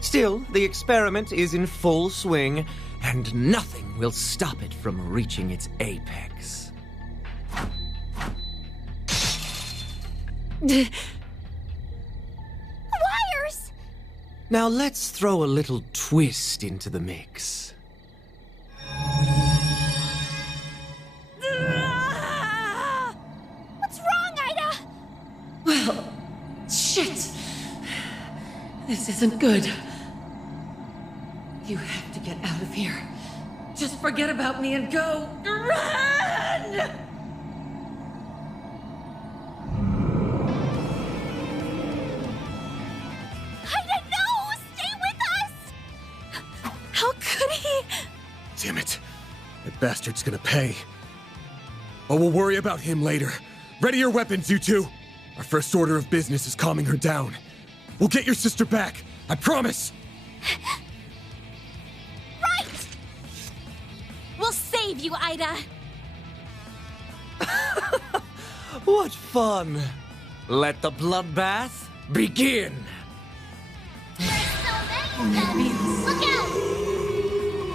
Still, the experiment is in full swing, and nothing will stop it from reaching its apex. Wires! Now let's throw a little twist into the mix. What's wrong, Ida? Well, shit. This isn't good. You have to get out of here. Just forget about me and go. Run! Ida, no! Stay with us! How could he? Damn it. That bastard's gonna pay. But we'll worry about him later. Ready your weapons, you two. Our first order of business is calming her down. We'll get your sister back. I promise. Right! We'll save you, Ida. What fun! Let the bloodbath begin! Look out!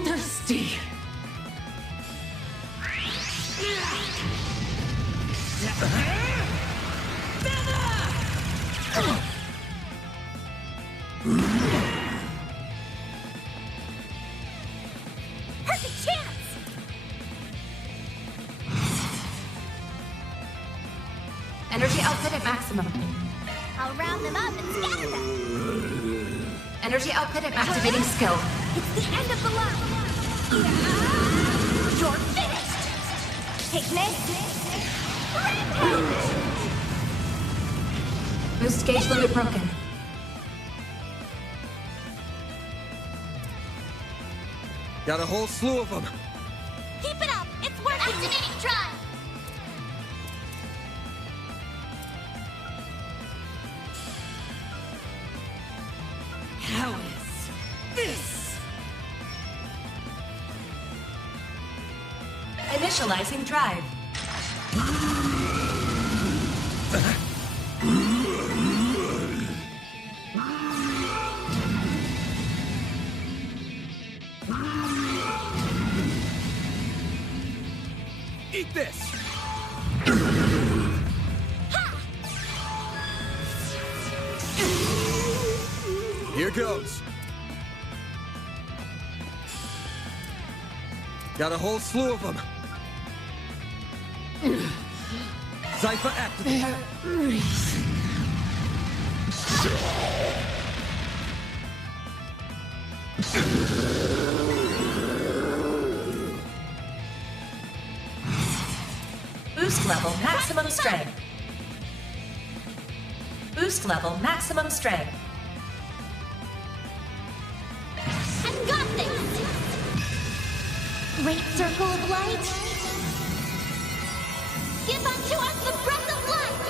Thirsty. Perfect chance! Energy output at maximum. I'll round them up and scatter them. Energy output at activating skill. It's the end of the line. You're finished! Take this. Rampage! Boost gauge limit broken. Got a whole slew of them. Keep it up! It's working! Activating drive! How is this? Initializing drive. Eat this! Here goes. Got a whole slew of them. Zypher activated. Boost level maximum strength. Boost level maximum strength. I've got this! Great circle of light! Give unto us the breath of life!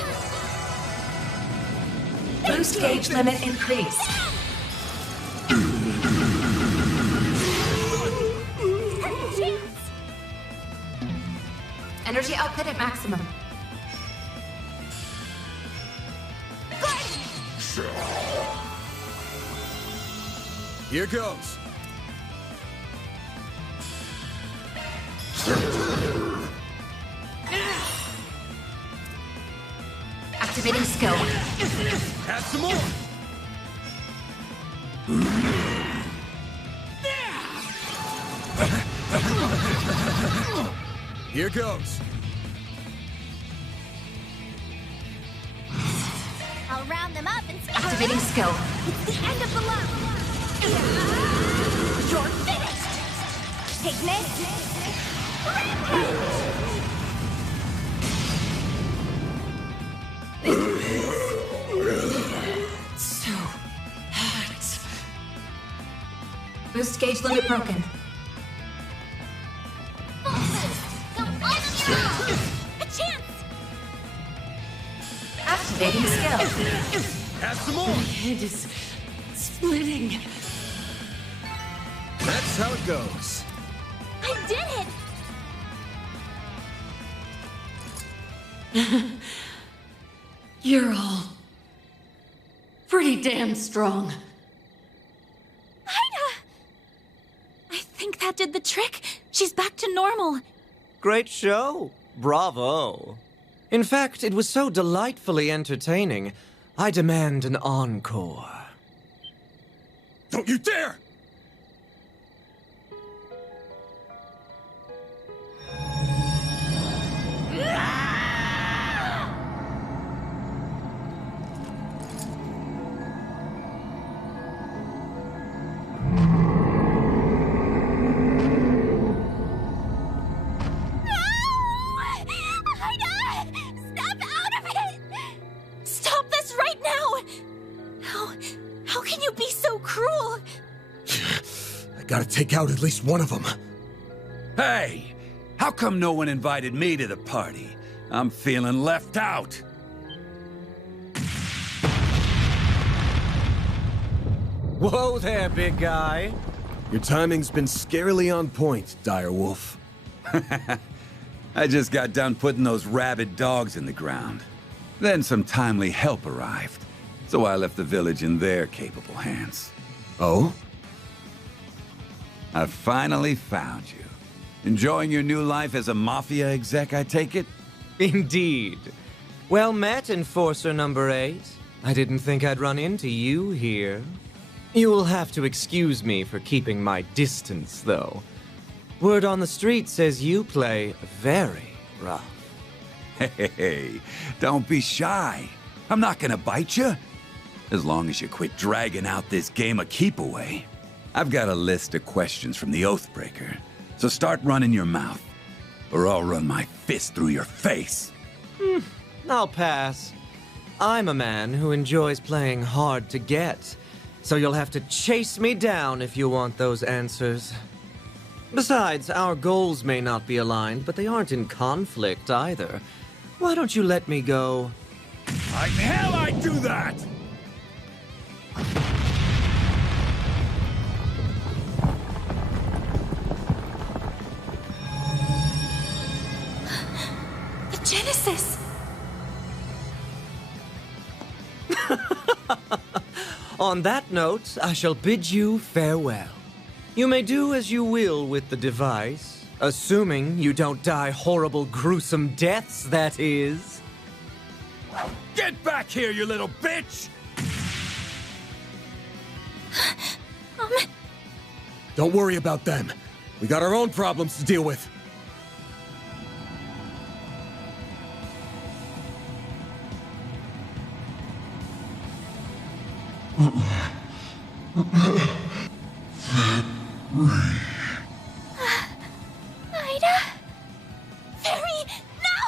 Boost gauge limit increased. Perfect chance! Energy output at maximum. Here goes. Activating skill. Add some more. Here goes. I'll round them up and scatter Activating them. skill. It's the end of the line! You're finished! Take this! Rampage! So hot. Boost gauge limit broken. Full boost! Come on of your own! A chance! Activating skill. Have some more! My head is splitting. That's how it goes. I did it! You're all pretty damn strong. Ida! I think that did the trick. She's back to normal. Great show. Bravo. In fact, it was so delightfully entertaining, I demand an encore. Don't you dare! Stop this right now! How can you be so cruel? I gotta take out at least one of them. Hey! How come no one invited me to the party? I'm feeling left out. Whoa there, big guy. Your timing's been scarily on point, Direwolf. I just got done putting those rabid dogs in the ground. Then some timely help arrived, so I left the village in their capable hands. Oh? I finally found you. Enjoying your new life as a mafia exec, I take it? Indeed. Well met, Enforcer number 8. I didn't think I'd run into you here. You'll have to excuse me for keeping my distance, though. Word on the street says you play very rough. Hey, don't be shy. I'm not gonna bite you. As long as you quit dragging out this game of keep away. I've got a list of questions from the Oathbreaker, so start running your mouth, or I'll run my fist through your face. I'll pass. I'm a man who enjoys playing hard to get, so you'll have to chase me down if you want those answers. Besides, our goals may not be aligned, but they aren't in conflict either. Why don't you let me go? Like hell I'd do that! The Genesis! On that note, I shall bid you farewell. You may do as you will with the device, assuming you don't die horrible, gruesome deaths, that is. Get back here, you little bitch! Don't worry about them. We got our own problems to deal with. Ida? Fairy, now!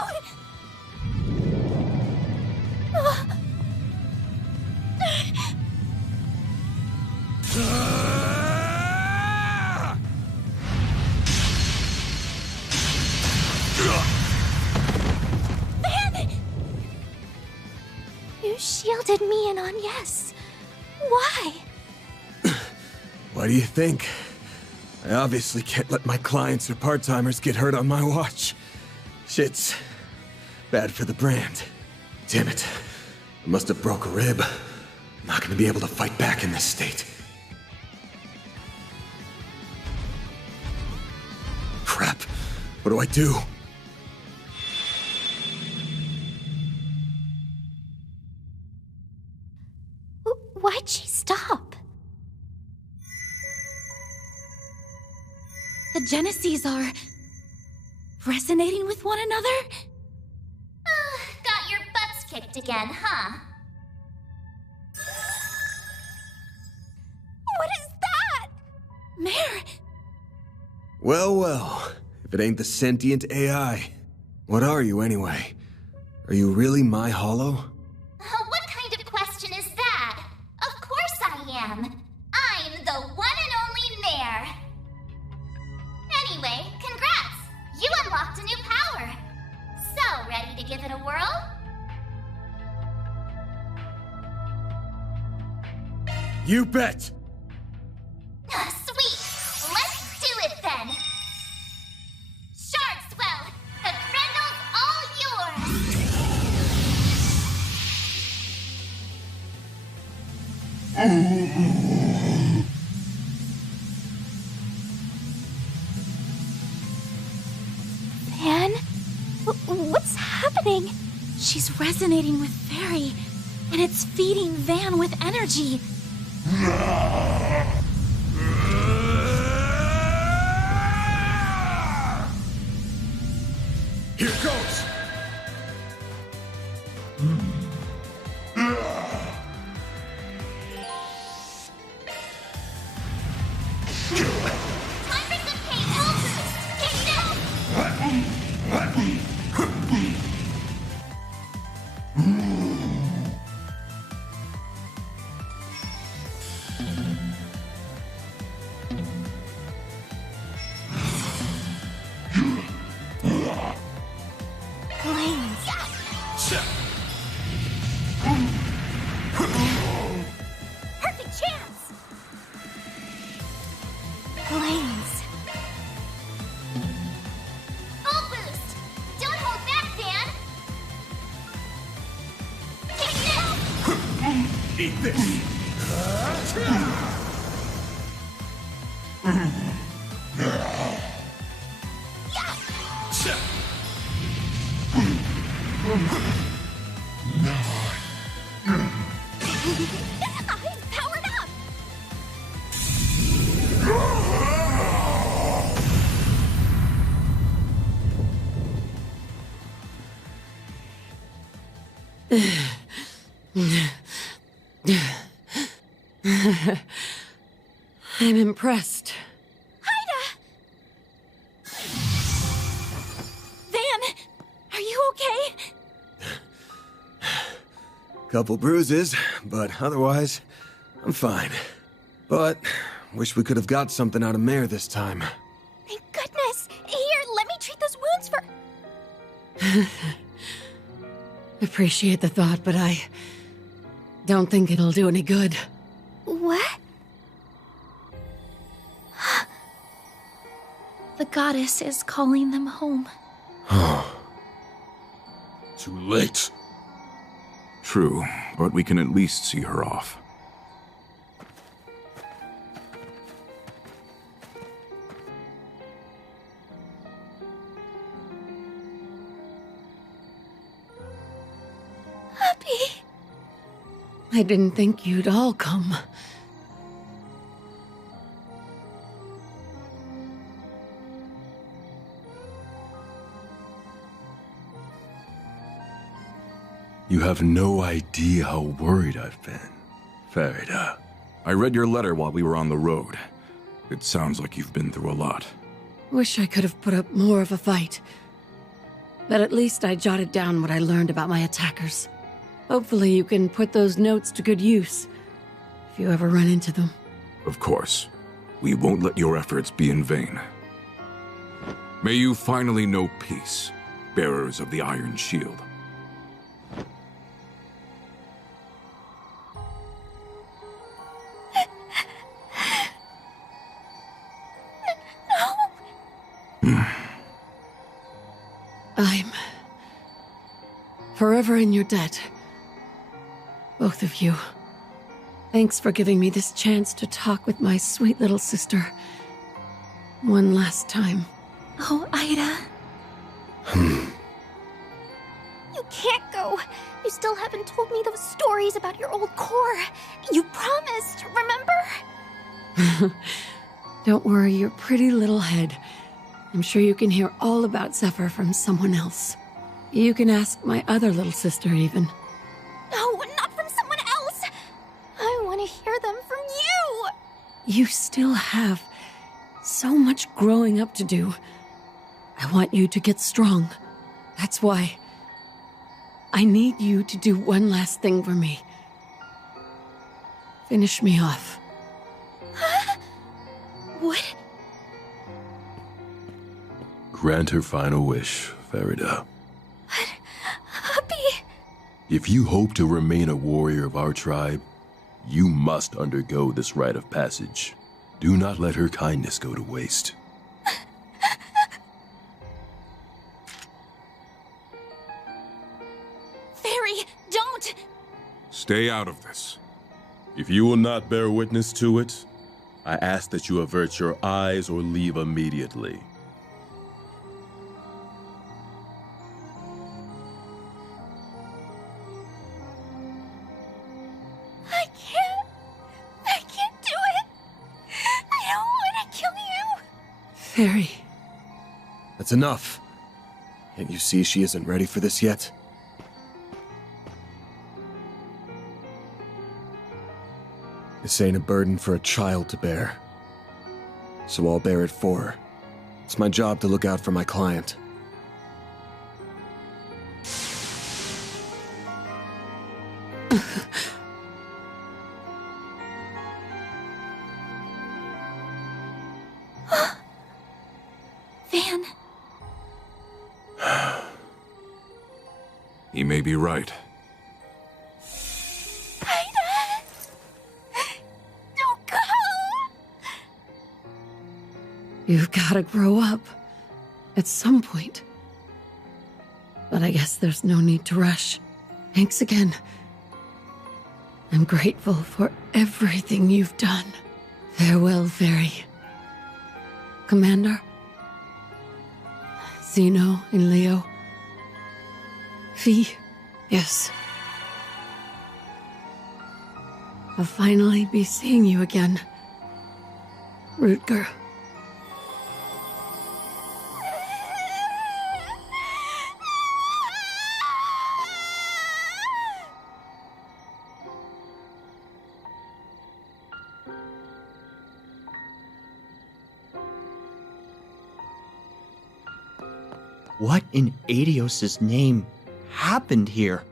You shielded me and Agnes. Why? Why do you think? I obviously can't let my clients or part-timers get hurt on my watch. Shit's bad for the brand. Damn it. I must have broke a rib. I'm not gonna be able to fight back in this state. Crap. What do I do? Why'd she stop? The Geneses are resonating with one another? Got your butts kicked again, huh? What is that? Mare! Well, well. If it ain't the sentient AI. What are you, anyway? Are you really my hollow? What kind of question is that? Of course I am. I'm the one and only Mare. Anyway, congrats! You unlocked a new power. So, ready to give it a whirl? You bet! Sweet! Let's do it then! Shardswell! The Grendel's all yours! Van? What's happening? She's resonating with Fairy, and it's feeding Van with energy. Here goes! Time for some KO boost! Take this! Blaze. Perfect chance! Blaze. Full boost! Don't hold back, Dan! Take this! Eat this! I'm powered up! I'm impressed. Van, are you okay? Couple bruises, but otherwise, I'm fine. But, wish we could have got something out of Mare this time. Thank goodness! Here, let me treat those wounds for... Appreciate the thought, but I don't think it'll do any good. What? The goddess is calling them home. Too late. True, but we can at least see her off. Happy. I didn't think you'd all come. You have no idea how worried I've been, Farida. I read your letter while we were on the road. It sounds like you've been through a lot. Wish I could have put up more of a fight. But at least I jotted down what I learned about my attackers. Hopefully you can put those notes to good use, if you ever run into them. Of course. We won't let your efforts be in vain. May you finally know peace, bearers of the Iron Shield. I'm forever in your debt. Both of you. Thanks for giving me this chance to talk with my sweet little sister. One last time. Oh, Ida. You can't go. You still haven't told me those stories about your old core. You promised, remember? Don't worry your pretty little head. I'm sure you can hear all about Zephyr from someone else. You can ask my other little sister, even. No, not from someone else. I want to hear them from you. You still have so much growing up to do. I want you to get strong. That's why I need you to do one last thing for me. Finish me off. What? Grant her final wish, Farida. Happy. If you hope to remain a warrior of our tribe, You must undergo this rite of passage. Do not let her kindness go to waste. Fairy, don't! Stay out of this. If you will not bear witness to it, I ask that you avert your eyes or leave immediately. I can't do it. I don't want to kill you. Fairy. That's enough. Can't you see she isn't ready for this yet? This ain't a burden for a child to bear. So I'll bear it for her. It's my job to look out for my client. Van. He may be right. Don't go. You've gotta grow up. At some point. But I guess there's no need to rush. Thanks again. I'm grateful for everything you've done. Farewell, Fairy. Commander? Zeno and Leo? Fee? Yes. I'll finally be seeing you again. Rutger. What in Adios's name happened here?